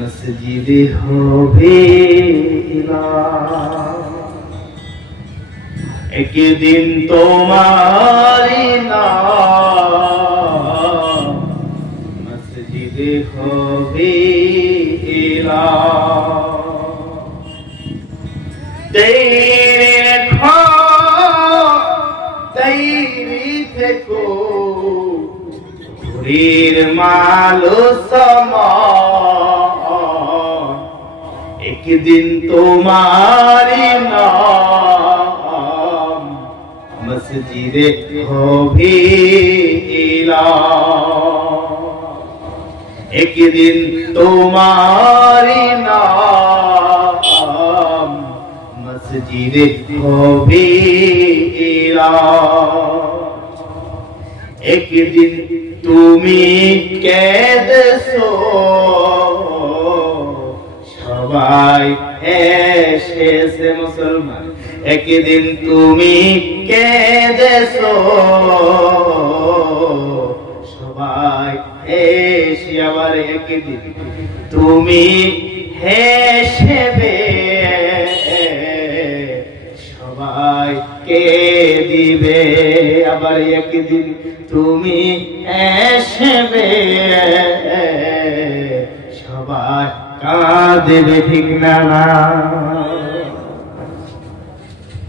মসজিদে হবে একদিন তোমারি নাম মসজিদে হবে তৈরি থেকো ঘুরির মালো সমান একদিন তোমারি নাম মসজিদে হবে একদিন তোমারি নাম মসজিদে হবে একদিন তুমি কেঁদেছো সবাই এসেছে মুসলমান একদিন তুমি কেঁদেছো সবাই এসে আবার একদিন তুমি হেসেবে সবাই কে দিবে আবার একদিন তুমি এসেবে সবাই কাঁদেবে ঠিক না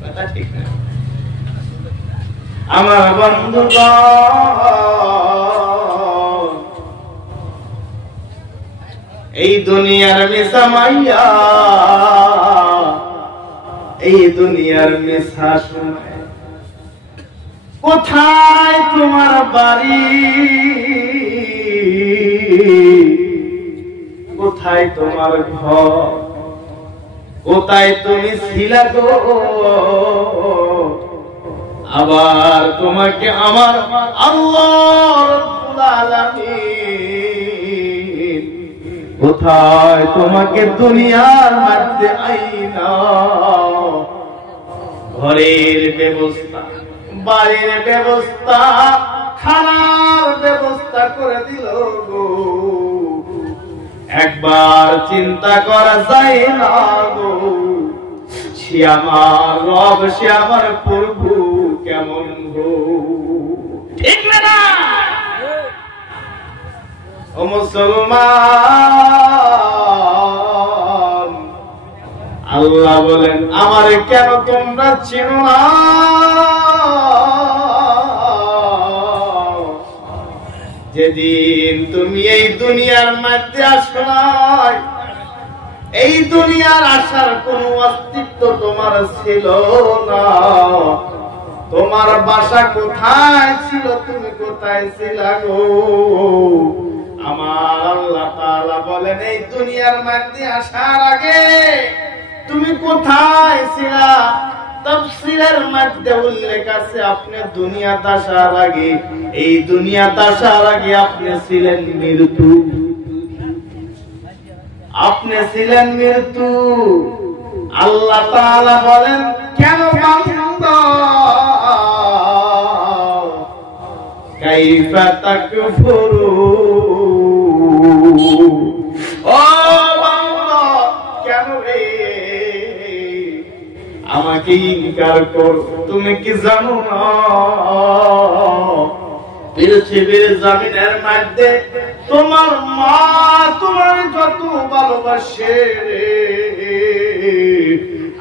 কথা ঠিক না আমার বন্ধুগণ এই দুনিয়ার মিশা মাইয়া এই দুনিয়ার মিশা শোনায় কোথায় তোমার বাড়ি কোথায় তোমার ঘর কোথায় তুমি ছিলা গো আবার তোমাকে আমার আল্লাহ রাব্বুল আলামিন কোথায় তোমাকে দুনিয়ার মধ্যে আইনা ঘরের ব্যবস্থা বাড়ির ব্যবস্থা খানার ব্যবস্থা করে দিল গো একবার চিন্তা করা যায় না গো সে আমার রব সে আমার প্রভু কেমন গো ঠিক না ও মুসলমান আল্লাহ বলেন আমারে কেন তোমরা চিনো না যেদিন তুমি এই দুনিয়ার মধ্যে আসো নাই এই দুনিয়ার আসার কোন অস্তিত্ব তোমার ছিল না তোমার বাসা কোথায় ছিল তুমি কোথায় ছিলা গো আমার আল্লাহ তাআলা বলেন এই দুনিয়ার মধ্যে আসার আগে তুমি কোথায় ছিলা তাফসীরের মধ্যে উল্লেখ আছে আপনি দুনিয়াতে আসার আগে এই দুনিয়াতে আসার আগে আপনি ছিলেন মৃত্যু আপনি ছিলেন মৃত্যু আল্লাহ তাআলা বলেন কেন বান্দা কাইফা তাকফুরু ও বান্দা কেন রে আমাকে ইনকার কর তুমি কি জানো না পৃথিবীর জমিনের মধ্যে তোমার মা তোমার যত ভালোবাসে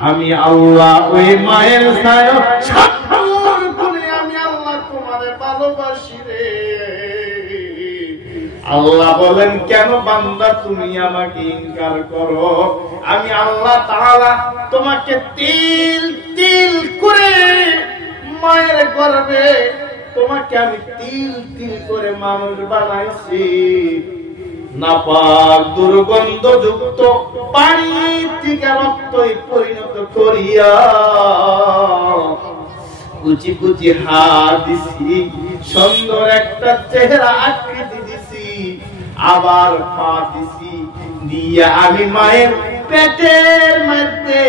আমি আল্লাহ ওই মায়ের ছায়া ছাত্র করে আমি আল্লাহ তোমারে ভালোবাসি রে আল্লাহ বলেন কেন বান্দা তুমি আমাকে ইনকার করো আমি আল্লাহ তাআলা তোমাকে তিল তিল করে মায়ের গর্ভে তোমাকে আমি তিল তিল করে মানুষ বানাইছি নাপাক দুর্গন্ধযুক্ত পানি থেকে রক্তে পরিণত করিয়া কুচি কুচি হাত দিছি সুন্দর একটা চেহারা আকৃতি দিছি আবার পা দিছি দিয়ে আমি মায়ের পেটের মধ্যে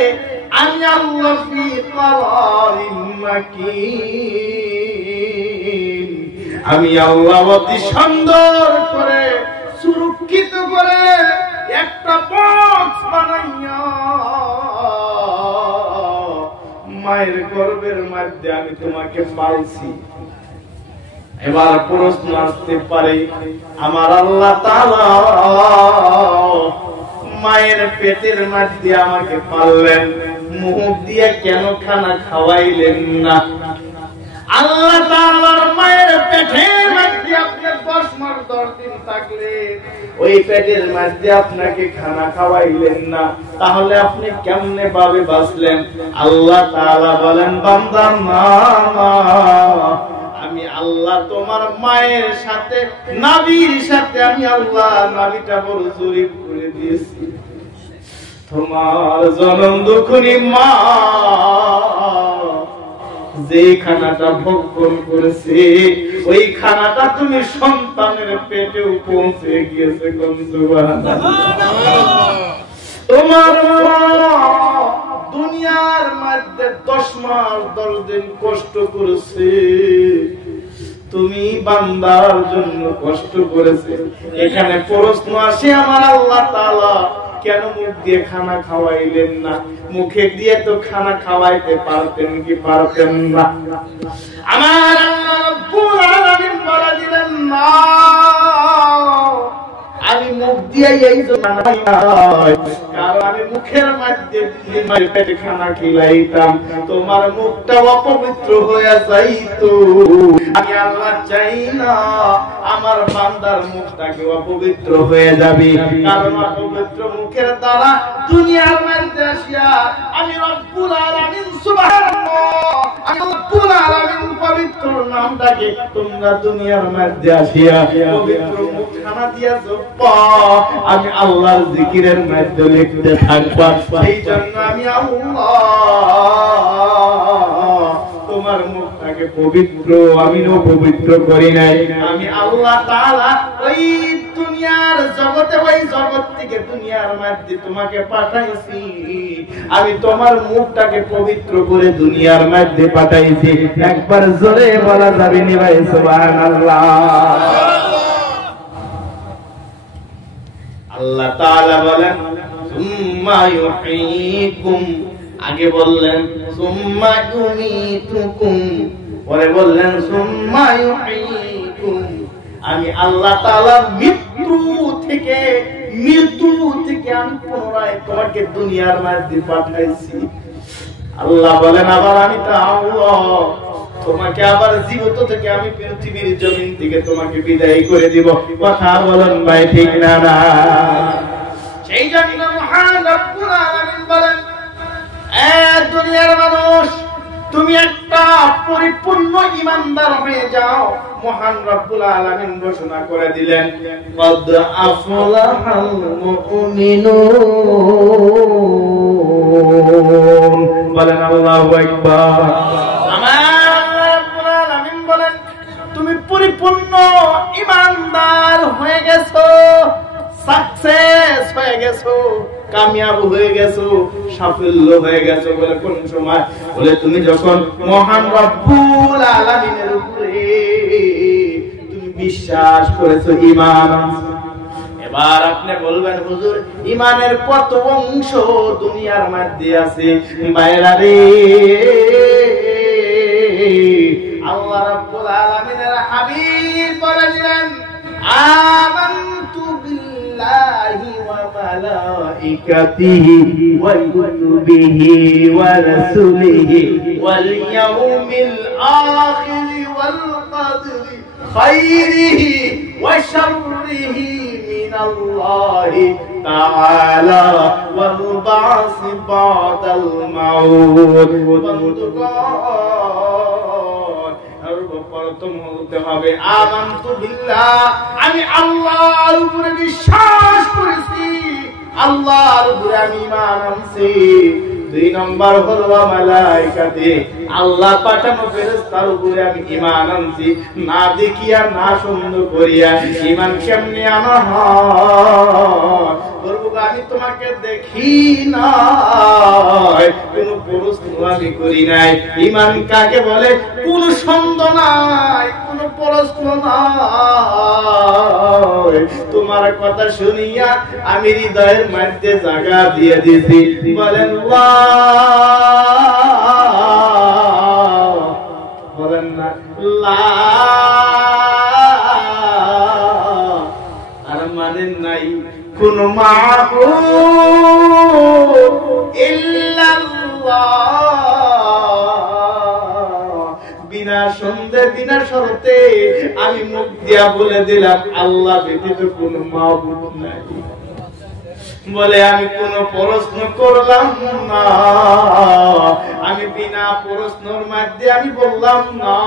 আমি আল্লাহ ফি করারিন মাকিন আমি আল্লাহ অতি সুন্দর করে সুরক্ষিত করে একটা মায়ের গর্ভের মধ্যে আমি তোমাকে পালছি। এবার প্রশ্ন আসতে পারে, আমার আল্লাহ তাআলা মায়ের পেটের মধ্যে আমাকে পাললেন, মুখ দিয়ে কেন খানা খাওয়াইলেন না? আল্লাহ তাআলার মায়ের পেটের মধ্যে আপনি 10 মাস 10 দিন থাকলে ওই পেটের মধ্যে আপনাকে খানা খাওয়াইলেন না, তাহলে আপনি কেমনে ভাবে বাঁচলেন? আল্লাহ তাআলা বলেন, বান্দা না, আমি আল্লাহ তোমার মায়ের সাথে নাভির সাথে আমি আল্লাহ নাভিটা বড় জরিপ করে দিয়েছি। তোমার জনম দুঃখী মা যে খানাটা ভক্ষণ করেছে ওই খানাটা তুমি সন্তানের পেটেও পৌঁছে গিয়েছে। তোমার দুনিয়ার মধ্যে 10 মাস 10 দিন কষ্ট করেছে, তুমি বান্দার জন্য কষ্ট করেছে। এখানে প্রশ্ন আসে, আমার আল্লাহ তাআলা কেন মুখ দিয়ে খানা খাওয়াইলেন না? মুখে দিয়ে তো খানা খাওয়াইতে পারতেন কি পারতেন না? আমার আল্লাহ রাব্বুল আলামিন বলে দিলেন, না, আমি মুখ দিয়ে এই জন্য কারণ আমি মুখের মধ্যে মায়ের পেটে খানা খিলাইতাম, তোমার মুখটা অপবিত্র হয়ে যাইতো। আমি আল্লাহ চাই না আমার বান্দার মুখটাকে অপবিত্র হয়ে যাবে, কারণ অপবিত্র মুখের দ্বারা দুনিয়ার মধ্যে আসিয়া আমি রব্বুল আলামিন সুবহানাল্লাহ, আমি রব্বুল আলামিন পবিত্র নামটাকে তোমরা দুনিয়ার মধ্যে আসিয়া পবিত্র মুখ খানা দিয়াছো, আমি আল্লাহর জিকিরের মধ্যে লিখতে থাকবা। সেই জন্য আমি আল্লাহ তোমার মুখটাকে পবিত্র আমি অপবিত্র করি নাই। আমি আল্লাহ তাআলা ওই দুনিয়ার জগতে, ওই জগৎ থেকে দুনিয়ার মধ্যে তোমাকে পাঠাইছি, আমি তোমার মুখটাকে পবিত্র করে দুনিয়ার মধ্যে পাঠাইছি। একবার জোরে বলা যাবে নি ভাই সুবহানাল্লাহ? আল্লাহ তাআলা বলেন, সুম্মা ইউহয়িকুম, আগে বললেন সুম্মা ইউমীতুকুম, পরে বললেন সুম্মা ইউহয়িকুম। আমি আল্লাহ তাআলা মৃত্যু থেকে আমি পুনরায় তোমাকে দুনিয়ার মধ্যে পাঠাইছি। আল্লাহ বলেন, আবার আমি তো আল্লাহ তোমাকে আবার জীবিত থেকে আমি পৃথিবীর জমিন থেকে তোমাকে বিদায় করে দিব। কথা বলেন ভাই, ঠিক না? না, সেই জন্য মহান রব্বুল আলামিন বলেন, এ দুনিয়ার মানুষ, তুমি একটা পরিপূর্ণ ঈমানদার হয়ে যাও। মহান রব্বুল আলামিন ঘোষণা করে দিলেন, কদ আফলাহাল মুমিনুন। বলেন আল্লাহু আকবার। তুমি পরিপূর্ণ ঈমানদার হয়ে গেছো, সাকসেস হয়ে গেছো, কামিয়াব হয়ে গেছো, সাফল্য হয়ে গেছো। বলে কোন সময়? বলে তুমি যখন মহান রব্বুল আলামিনের উপরে তুমি বিশ্বাস করেছো, ঈমান। এবার আপনি বলবেন, হুজুর ঈমানের কত অংশ দুনিয়ার মধ্যে আছে? বাইরা রে, আল্লাহ রাব্বুল আলামিনের হাবিব বলে দিলেন, আমানতু বিল্লাহি ওয়া মালাইকাতিহি ওয়া কুতুবিহি ওয়া রাসূলিহি ওয়াল ইয়াউমিল আখির ওয়াল কদরি খায়রিহি ওয়া শাররিহি মিনাল্লাহি তাআলা ওয়াল বা'সি বা'দাল মাউত। প্রথম বলতে হবে আমানতু বিল্লাহ, আমি আল্লাহর উপরে বিশ্বাস করেছি, আল্লাহর উপরে আমি ঈমান আনছি। 2 নম্বর হলো মালায়েকাতে, আল্লাহ পাঠানো ফেরেশতার উপরে আমি ঈমান আনছি। না দেখিয়া না সুন্দর করিয়া ঈমান কেমনে আনা হয়? আমি তোমাকে দেখি নাই, কোন প্রশ্ন আমি করি নাই। ঈমান কাকে বলে? কোন সন্দেহ নাই, কোন প্রশ্ন নাই। তোমার কথা শুনিয়া আমি হৃদয়ের মধ্যে জায়গা দিয়ে দিয়েছি। বলেন আল্লাহ বলেন না লা, আর মানেন নাই কোন মাবুদ ইল্লাল্লাহ। বিনা সন্দেহ বিনা শর্তে আমি মুখ দিয়া বলে দিলাম আল্লাহ ব্যতীত কোন মাবুদ নাই। বলে আমি কোন প্রশ্ন করলাম না, আমি বিনা প্রশ্নের মধ্যে আমি বললাম না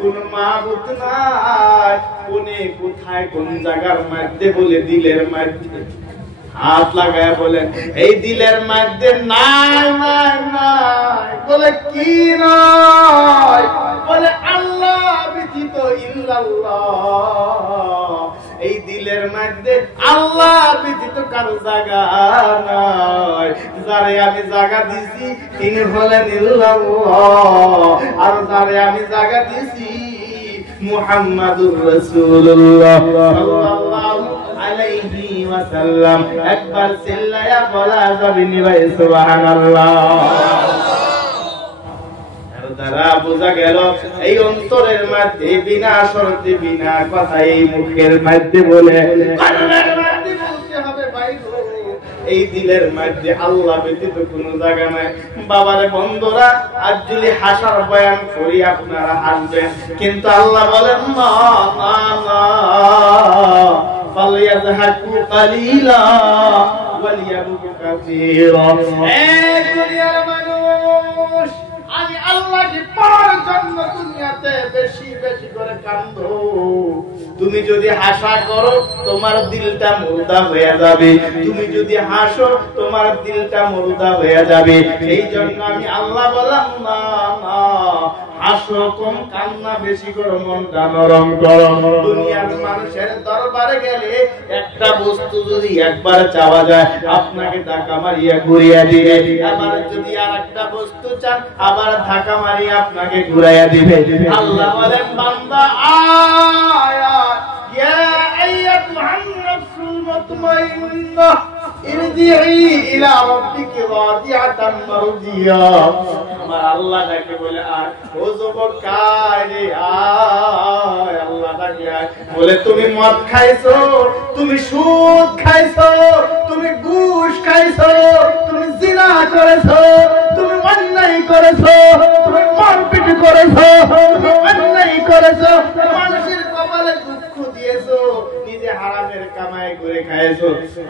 কোন মাবুদ নাই। কোনে কোথায় কোন জায়গার মধ্যে বলে দিলের মধ্যে হাত লাগায় বলেন এই দিলের মধ্যে নাই নাই নাই। বলে কি নাই? বলে আল্লাহ ব্যতীত ইল্লাল্লাহ। এই দিলের মধ্যে আল্লাহ ব্যতীত কারো জায়গা নাই। যারে আমি জায়গা দিছি তিনি হলেন ইল্লাল্লাহ, আর যারে আমি জায়গা দিছি মুহাম্মাদুর রাসূলুল্লাহ সাল্লাল্লাহু আলাইহি ওয়াসাল্লাম। একবার চিল্লায়া বলা যাবে নি ভাই সুবহানাল্লাহ। দ্বারা বোঝা গেল এই অন্তরের মধ্যে বিনা শর্তে বিনা কথা এই মুখের মধ্যে বলে কর্মের মধ্যে বলতে হবে ভাই গো, এই দিলের মধ্যে আল্লাহ ব্যতীত কোনো জায়গা নাই। বাবারে বন্ধুরা, আজ যদি হাসার বয়ান করি আপনারা হাসবেন, কিন্তু আল্লাহ বলেন না না না ফালইয়াযহাকু কালিলা ওয়ালিয়াবকু কাসীরা। এই দুনিয়ার মানুষ, আমি আল্লাহকে পাওয়ার জন্য দুনিয়াতে বেশি বেশি করে কান্দো। তুমি যদি হাসা করো তোমার দিলটা মুর্দা হয়ে যাবে, তুমি যদি হাসো তোমার দিলটা মুর্দা হয়ে যাবে। এই জন্য আমি আল্লাহ বললাম না না, হাসো কম, কান্না বেশি করো, মনটা নরম করো। দুনিয়ার মানুষের দরবারে গেলে একটা বস্তু যদি একবার চাওয়া যায় আপনাকে ধাক্কা মারিয়া ঘুরিয়ে দিবে, আবার যদি আর একটা বস্তু চান আবার ধাক্কা মারিয়ে আপনাকে ঘুরাইয়া দিবে। আল্লাহ বলেন বান্দা আয়া ইয়া আইয়াতুহান নাফসুল মুতমাইন্নাহ ইরজিই ইলা রাব্বিকি রাদিয়াতান মারদিয়া। আমার আল্লাহ ডাকে বলে আর ও যুবক কারে আয়, আল্লাহ ডাকে আয়। বলে তুমি মদ খাইছো, তুমি সুদ খাইছো, তুমি ঘুষ খাইছো, তুমি জিনা করেছো, তুমি অন্যায় করেছো, তুমি মারপিট করেছো, তুমি অন্যায় করেছো, মানুষের কপালে দুঃখ দিয়েছো, নিজে হারামের কামাই করে খাইছো।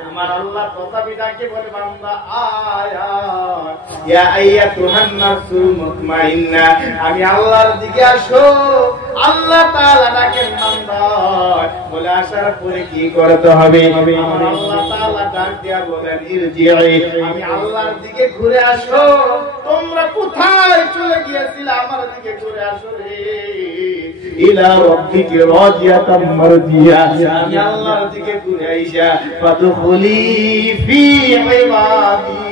আমার আল্লাহ তথাপি ডাকে বলে বান্দা আয় ইয়া আইয়াতুহান নাফসুল মুতমাইন্না, আমি আল্লাহর দিকে আসো। আল্লাহ তাআলা ডাকেন বান্দা, বলে আসার পরে কি করতে হবে? আমার আল্লাহ তাআলা ডাক দিয়া বলেন ইরজিই, আমি আল্লাহর দিকে ঘুরে আসো। তোমরা কোথায় চলে গিয়েছিলে? আমার দিকে ঘুরে আসো রে। ইলা রাব্বিকি রাদিয়াতাম মারদিয়া, আমি আল্লাহর দিকে ঘুরে আইসা ফাদখুলি ফি ইবাদি,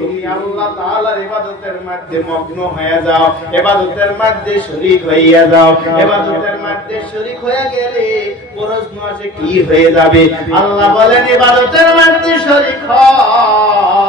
তুমি আল্লাহ তাআলার ইবাদতের মধ্যে মগ্ন হয়ে যাও, ইবাদতের মধ্যে শরীক হইয়া যাও। ইবাদতের মধ্যে শরীক হয়ে গেলে প্রশ্ন আছে কি হয়ে যাবে? আল্লাহ বলেন ইবাদতের মধ্যে শরীক হয়